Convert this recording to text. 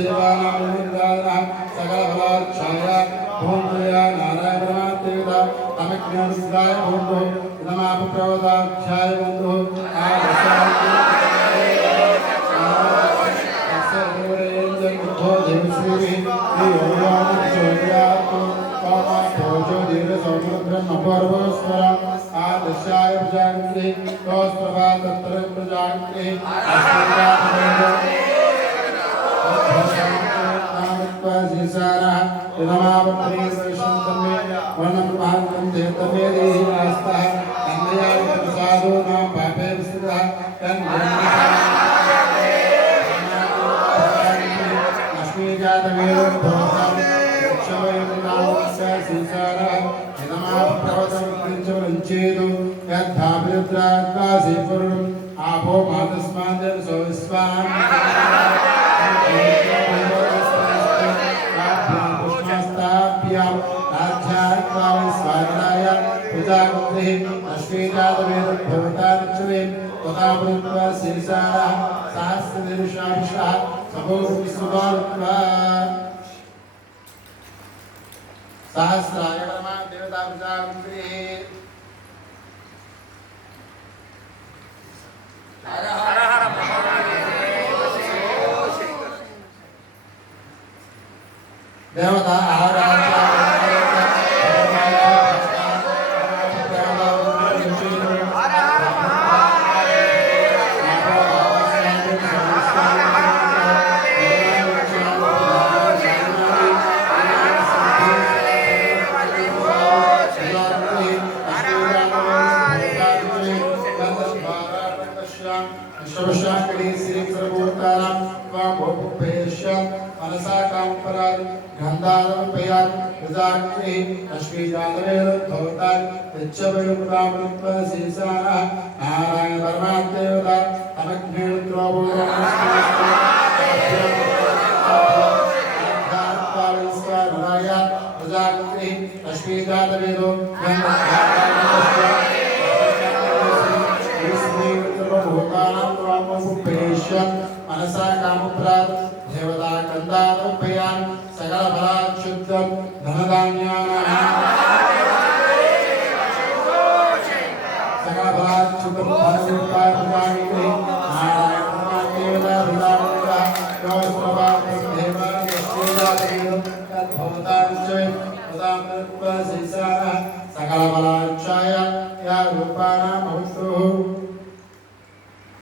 सेवानां सकलफलाक्षाय भूमया नारायण परमात्मा तमज्ञानसिद्धाय भूतो नमाप प्रवदाक्षाय भूतो आदर्शाय प्रजापति तोस्प्रभातत्र प्रजापति सीसारा नमावत्रे वैष्णवमे वर्णम महात्मं देतमे देहि आस्था अन्यया प्रसादो नाम पापे विस्तृतः अस्मि जातमेव भवतां सीसारा नमाव प्रवतं पंचवंचेदो यद्धाभिद्रात्वासि पुरुषं आपो मातस्मादेव सोऽस्वान् स्वाध्याय प्रजापति अश्वेजातवेद भवतानिच्छवे तथा भूत्वा शीर्षाः सहस्रदीर्षाभिषः सभोविश्वभारत्वा सहस्राय परमा देवता प्रजापति हर हर देवता नारायण परमात्मा मनसा कामप्राद देवता गंधारोपयान सकल फलाक्षुद्धम धनधान्यानां सकल फलाक्षुद्धम धनरूपात्मानि नारायण परमात्मा विदामुदा योस्प्रभातं देवा यस्तेजादेव तद्भवतां च पदामृत्वा सीसा सकल फला